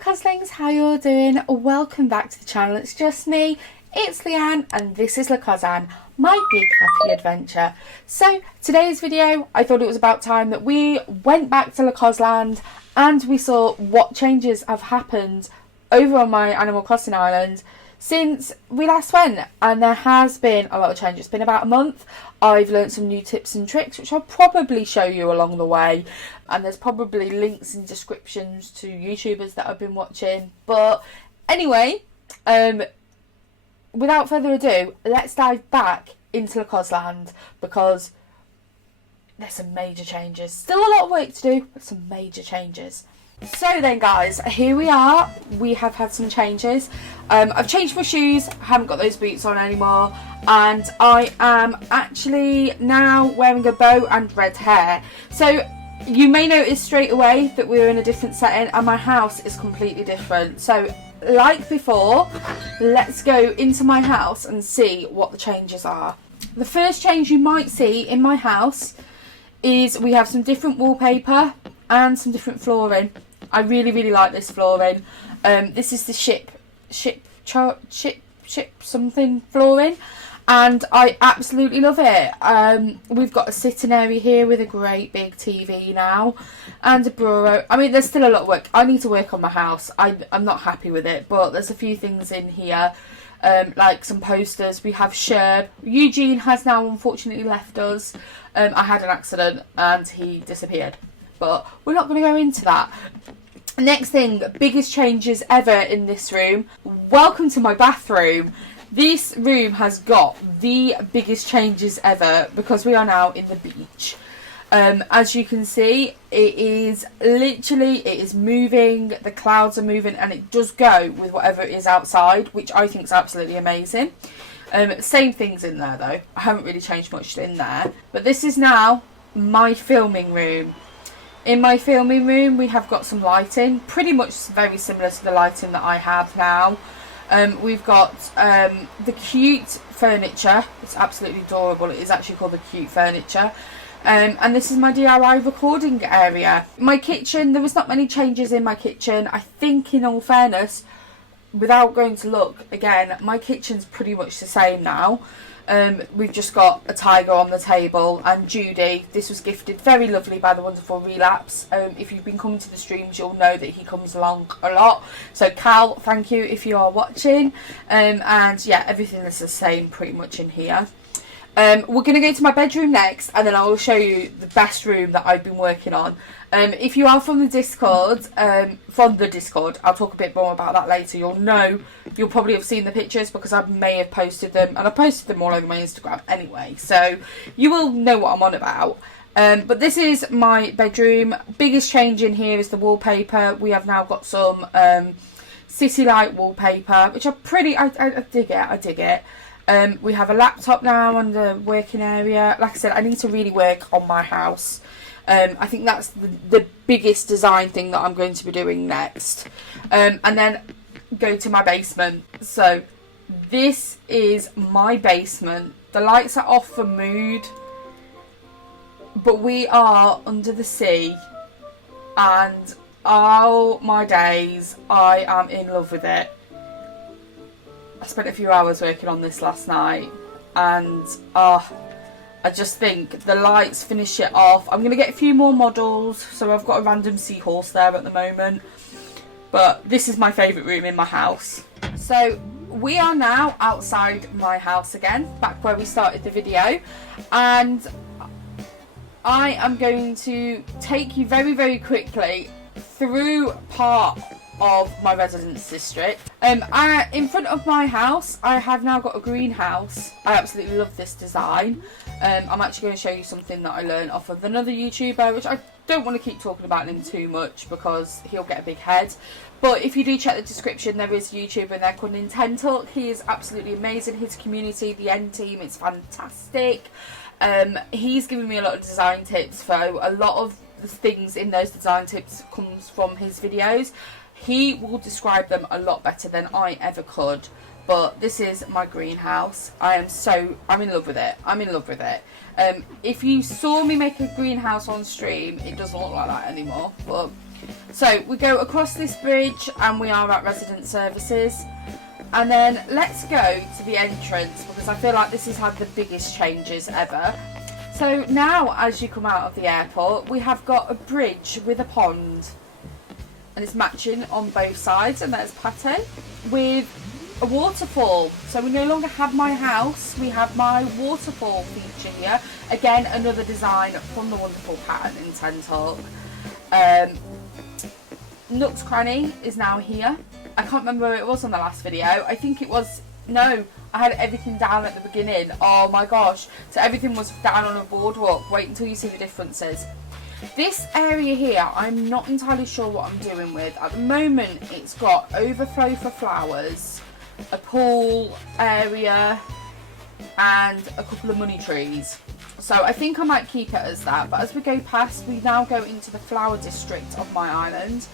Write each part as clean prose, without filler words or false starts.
Lecoslings, how you all doing? Welcome back to the channel. It's just me, it's Leanne, and this is Lecosanne, my big happy adventure. So today's video, I thought it was about time that we went back to Lecosanne and we saw what changes have happened over on my Animal Crossing island since we last went, and there has been a lot of change. It's been about a month. I've learned some new tips and tricks which I'll probably show you along the way, and there's probably links and descriptions to YouTubers that I've been watching. But anyway, without further ado, let's dive back into Lecosanne because there's some major changes. Still a lot of work to do, but some major changes. So then guys, here we are. We have had some changes. I've changed my shoes, I haven't got those boots on anymore, and I am actually now wearing a bow and red hair. So you may notice straight away that we're in a different setting and my house is completely different. So like before, let's go into my house and see what the changes are. The first change you might see in my house is we have some different wallpaper and some different flooring. I really like this flooring. This is the ship something flooring, and I absolutely love it. We've got a sitting area here with a great big TV now and a bureau. I mean, there's still a lot of work. I need to work on my house. I'm not happy with it, but there's a few things in here, like some posters. We have Sherb. Eugene has now unfortunately left us. I had an accident and he disappeared, but we're not going to go into that. Next thing, biggest changes ever in this room. Welcome to my bathroom. This room has got the biggest changes ever because we are now in the beach. As you can see, it is moving, the clouds are moving, and it does go with whatever it is outside, which I think is absolutely amazing. Same things in there though. I haven't really changed much in there. But this is now my filming room. In my filming room we have got some lighting, pretty much very similar to the lighting that I have now. We've got the cute furniture. It's absolutely adorable. It is actually called the cute furniture. And this is my DIY recording area. My kitchen, there was not many changes in my kitchen. I think, in all fairness, without going to look again, my kitchen's pretty much the same now. We've just got a tiger on the table, and Judy, this was gifted very lovely by the wonderful Relapse. If you've been coming to the streams, you'll know that he comes along a lot. So Cal, thank you if you are watching. And yeah, everything is the same pretty much in here. We're going to go to my bedroom next, and then I will show you the best room that I've been working on. If you are from the Discord, I'll talk a bit more about that later. You'll probably have seen the pictures because I may have posted them, and I posted them all over my Instagram anyway, so you will know what I'm on about. But this is my bedroom. Biggest change in here is the wallpaper. We have now got some city light wallpaper, which I dig it. We have a laptop now and a working area. Like I said, I need to really work on my house. I think that's the biggest design thing that I'm going to be doing next. And then go to my basement. So this is my basement. The lights are off for mood, but we are under the sea, and oh my days, I am in love with it. I spent a few hours working on this last night, and I just think the lights finish it off. I'm going to get a few more models, so I've got a random seahorse there at the moment. But this is my favourite room in my house. So we are now outside my house again, back where we started the video. And I am going to take you very quickly through part of my residence district. In front of my house I have now got a greenhouse. I absolutely love this design. I'm actually going to show you something that I learned off of another YouTuber, which I don't want to keep talking about him too much because he'll get a big head. But if you do check the description, there is a YouTuber in there called Untitled. He is absolutely amazing. His community, the end team, it's fantastic. He's given me a lot of design tips, so a lot of the things in those design tips comes from his videos. He will describe them a lot better than I ever could. But this is my greenhouse. I'm in love with it. I'm in love with it. If you saw me make a greenhouse on stream, it doesn't look like that anymore. But So we go across this bridge and we are at resident services. And then let's go to the entrance, because I feel like this has had the biggest changes ever. So now as you come out of the airport, we have got a bridge with a pond. And it's matching on both sides, and there's Pate with a waterfall. So we no longer have my house, we have my waterfall feature here. Again, another design from the wonderful pattern in Tentalk. Nook's Cranny is now here. I can't remember where it was on the last video. I think it was, no, I had everything down at the beginning. Oh my gosh. So everything was down on a boardwalk. Wait until you see the differences. This area here, I'm not entirely sure what I'm doing with. At the moment, it's got overflow for flowers, a pool area, and a couple of money trees. So I think I might keep it as that. But as we go past, we now go into the flower district of my island.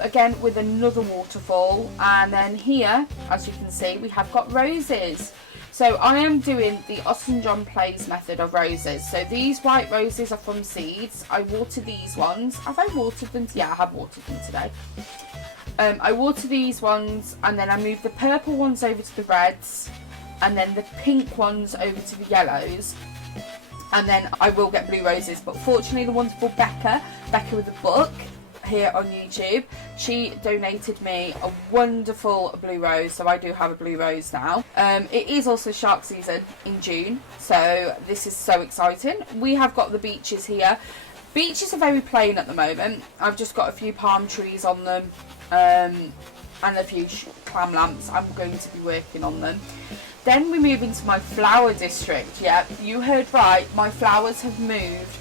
Again, with another waterfall. And then here, as you can see, we have got roses. So I am doing the Austin John Plays method of roses. So these white roses are from seeds. I water these ones. Have I watered them? Yeah, I have watered them today. I water these ones, and then I move the purple ones over to the reds, and then the pink ones over to the yellows. And then I will get blue roses. But fortunately, the wonderful Becca with a book here on YouTube, she donated me a wonderful blue rose, so I do have a blue rose now. It is also shark season in June, so this is so exciting. We have got the beaches here. Beaches are very plain at the moment. I've just got a few palm trees on them, and a few clam lamps. I'm going to be working on them. Then we move into my flower district. Yeah, you heard right, my flowers have moved.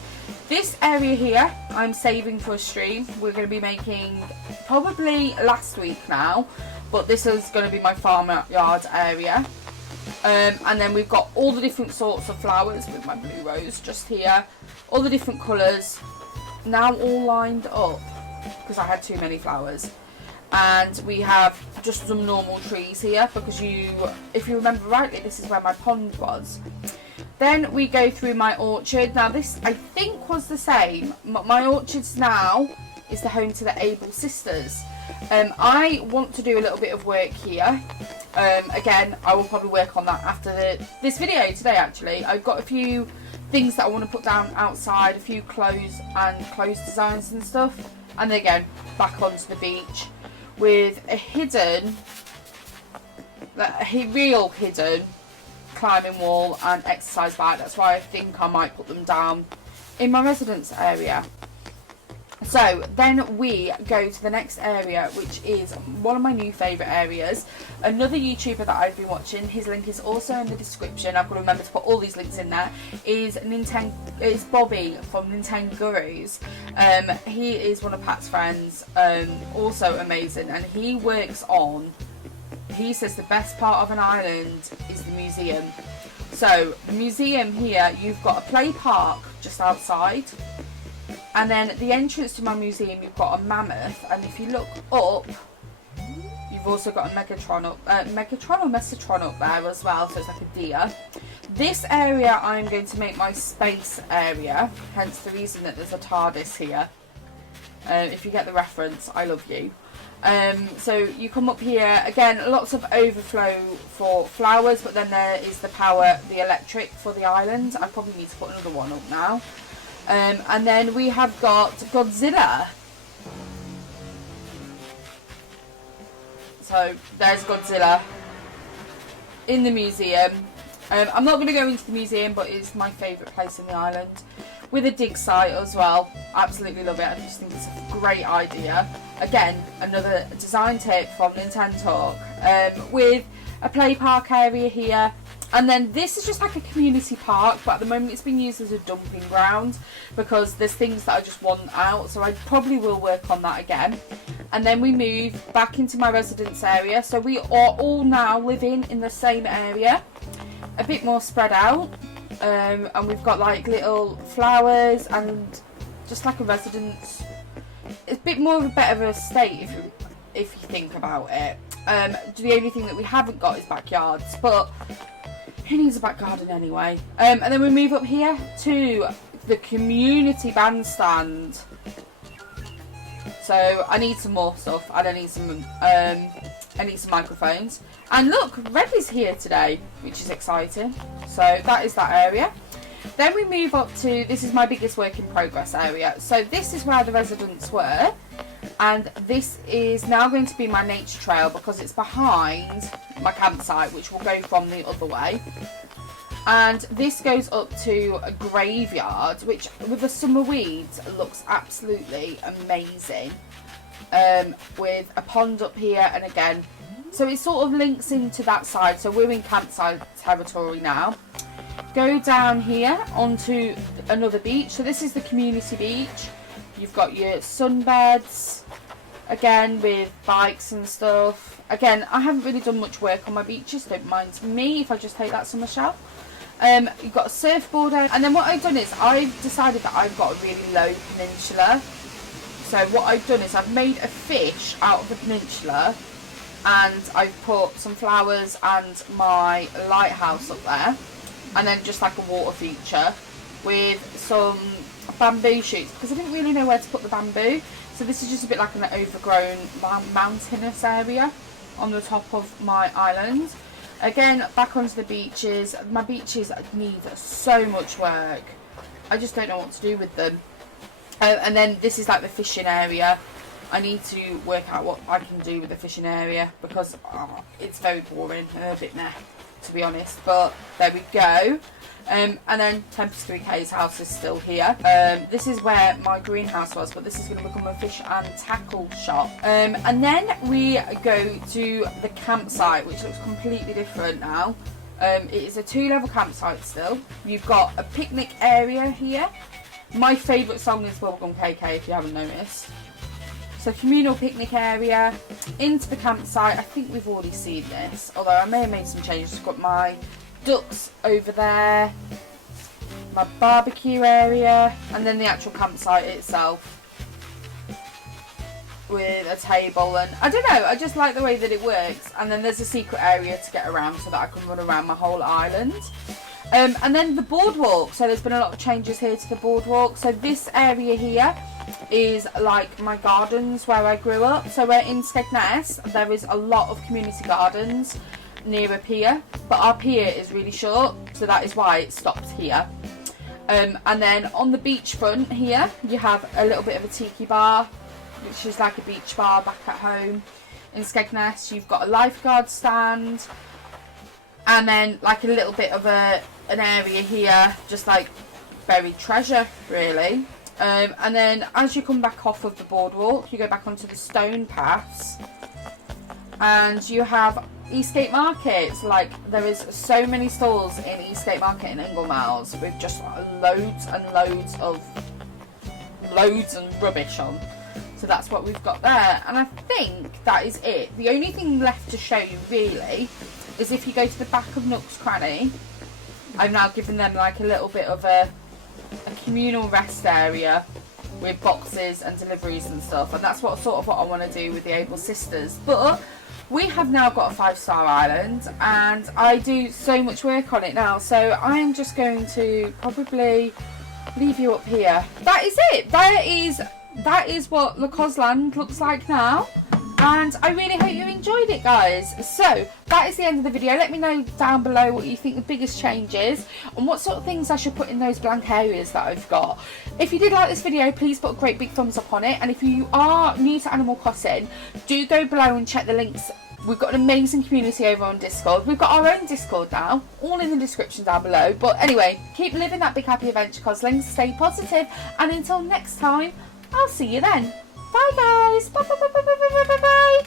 This area here, I'm saving for a stream. We're going to be making probably last week now, but this is going to be my farmyard area. And then we've got all the different sorts of flowers with my blue rose just here. All the different colours, now all lined up because I had too many flowers. And we have just some normal trees here because if you remember rightly, this is where my pond was. Then we go through my orchard. Now this, I think, was the same. My orchards now is the home to the Able sisters. I want to do a little bit of work here. Again, I will probably work on that after this video today, actually. I've got a few things that I want to put down outside, a few clothes designs and stuff. And then again, back onto the beach with a real hidden climbing wall and exercise bag. That's why I think I might put them down in my residence area. So then we go to the next area, which is one of my new favourite areas. Another YouTuber that I've been watching, his link is also in the description. I've got to remember to put all these links in there. Is Bobby from Nintendo Gurus. He is one of Pat's friends, also amazing, and he works on. He says the best part of an island is the museum. So the museum here, you've got a play park just outside. And then at the entrance to my museum, you've got a mammoth. And if you look up, you've also got a Megatron or Mesotron up there as well. So it's like a deer. This area, I'm going to make my space area. Hence the reason that there's a TARDIS here. If you get the reference, I love you. So you come up here, again, lots of overflow for flowers. But then there is the electric for the island. I probably need to put another one up now. And then we have got Godzilla. So there's Godzilla in the museum. I'm not going to go into the museum, but it's my favourite place in the island. With a dig site as well. Absolutely love it. I just think it's a great idea. Again, another design tip from Nintendo. With a play park area here. And then this is just like a community park, but at the moment it's been used as a dumping ground because there's things that I just want out, so I probably will work on that again. And then we move back into my residence area, so we are all now living in the same area, a bit more spread out, and we've got like little flowers and just like a residence. It's a bit more of a better estate if you think about it. The only thing that we haven't got is backyards, but who needs a back garden anyway? And then we move up here to the community bandstand. So I need some more stuff, and I need some microphones. And look, Red is here today, which is exciting. So that is that area. Then we move up to, this is my biggest work in progress area. So this is where the residents were, and this is now going to be my nature trail because it's behind my campsite, which will go from the other way. And this goes up to a graveyard, which with the summer weeds looks absolutely amazing. With a pond up here, and again, so it sort of links into that side. So we're in campsite territory now. Go down here onto another beach. So this is the community beach. You've got your sunbeds, again with bikes and stuff. Again, I haven't really done much work on my beaches, don't mind me if I just take that summer shell. You've got a surfboard area. And then what I've done is I've decided that I've got a really low peninsula. So what I've done is I've made a fish out of the peninsula, and I've put some flowers and my lighthouse up there, and then just like a water feature with some bamboo shoots, because I didn't really know where to put the bamboo. So this is just a bit like an overgrown mountainous area on the top of my island. Again, back onto the beaches. My beaches need so much work. I just don't know what to do with them. And then this is like the fishing area. I need to work out what I can do with the fishing area, because it's very boring and a bit meh, to be honest. But there we go. And then Tempest 3K's house is still here. This is where my greenhouse was, but this is going to become a fish and tackle shop. And then we go to the campsite, which looks completely different now. It is a 2-level campsite still. You've got a picnic area here. My favourite song is Bubblegum KK, if you haven't noticed. So communal picnic area, into the campsite. I think we've already seen this, although I may have made some changes. I've got my ducks over there, my barbecue area, and then the actual campsite itself with a table. And I don't know, I just like the way that it works. And then there's a secret area to get around so that I can run around my whole island. And then the boardwalk. So there's been a lot of changes here to the boardwalk. So this area here is like my gardens where I grew up. So we're in Skegness. There is a lot of community gardens near a pier, but our pier is really short, so that is why it stops here. And then on the beachfront here, you have a little bit of a tiki bar, which is like a beach bar back at home. In Skegness, you've got a lifeguard stand, and then like a little bit of an area here, just like buried treasure, really. And then as you come back off of the boardwalk, you go back onto the stone paths, and you have Eastgate Market. Like, there is so many stalls in Eastgate Market in Inglemouse with just loads and rubbish on. So that's what we've got there, and I think that is it. The only thing left to show you really is if you go to the back of Nook's Cranny. I've now given them like a little bit of a communal rest area with boxes and deliveries and stuff, and that's what I want to do with the Able Sisters. But we have now got a 5-star island, and I do so much work on it now, so I am just going to probably leave you up here. That is it. That is what Lecosanne looks like now, and I really hope you enjoyed it, guys. So that is the end of the video. Let me know down below what you think the biggest change is, and what sort of things I should put in those blank areas that I've got. If you did like this video, please put a great big thumbs up on it, and if you are new to Animal Crossing, do go below and check the links. We've got an amazing community over on Discord. We've got our own Discord now, all in the description down below. But anyway, keep living that big happy adventure, Coslings. Stay positive, and until next time, I'll see you then. Bye guys. Bye bye bye bye bye bye bye bye.